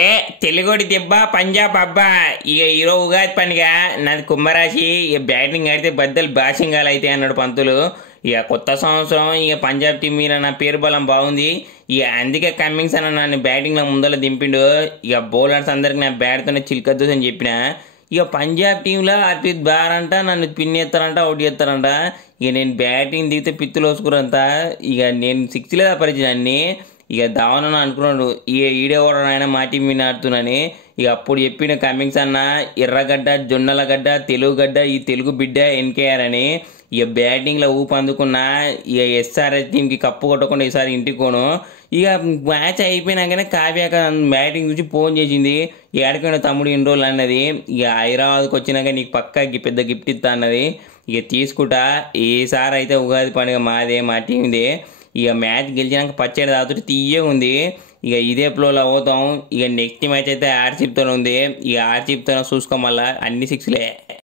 ఏ తెలుగుడి దెబ్బ పంజాబ్ అబ్బా. ఇక ఈరోజు ఉగాది పండుగ నాది కుంభరాశి. ఇక బ్యాటింగ్ ఆడితే బద్దలు బాషింగాలు అయితే అన్నాడు పంతులు. ఇక కొత్త సంవత్సరం ఇక పంజాబ్ టీం మీద నా పేరు బలం బాగుంది. ఇక అందుకే కమ్మింగ్స్ అన్న నన్ను బ్యాటింగ్లో ముందర దింపిండు. ఇక బౌలర్స్ అందరికి నా బ్యాట్తోనే చిలికద్దు అని చెప్పిన. ఇక పంజాబ్ టీంలో అర్పిత్ బార్ అంట నన్ను పిన్ చేస్తారంట, అవుట్ చేస్తారంట. ఇక నేను బ్యాటింగ్ దిగితే పిత్తులు వసుకురంతా. ఇక నేను సిక్స్లే పరిచయాన్ని. ఇక ధావన్ అనుకున్నాడు ఈడే కూడా ఆయన మా టీం మీద ఆడుతున్నాని. ఇక అప్పుడు చెప్పిన కమింగ్స్ అన్న ఎర్రగడ్డ జొన్నల గడ్డ తెలుగు గడ్డ ఈ తెలుగు బిడ్డ ఎన్కేఆర్ అని. ఇక బ్యాటింగ్లో ఊపు అందుకున్నా. ఇక ఎస్ఆర్ఎస్ టీంకి కప్పు కొట్టకుండా ఈసారి ఇంటికి పోను. ఇక మ్యాచ్ అయిపోయినాకనే కావ్యాక బ్యాటింగ్ చూసి ఫోన్ చేసింది. ఏడకైనా తమ్ముడు ఇన్ని రోజులు అన్నది. ఇక హైదరాబాద్కి వచ్చినాక నీకు పక్కా పెద్ద గిఫ్ట్ ఇస్తా అన్నది. ఇక తీసుకుంటా. ఈసారి అయితే ఉగాది పండుగ మాదే, మా టీందే. ఇక మ్యాచ్ గెలిచినాక పచ్చడి తాగుతుంటే తీయగా ఉంది. ఇక ఇదే ఫ్లోలో పోతాం. ఇక నెక్స్ట్ మ్యాచ్ అయితే ఆర్సీబీతో ఉంది. ఇక ఆర్సీబీతో చూసుకో మళ్ళా అన్ని సిక్స్లే.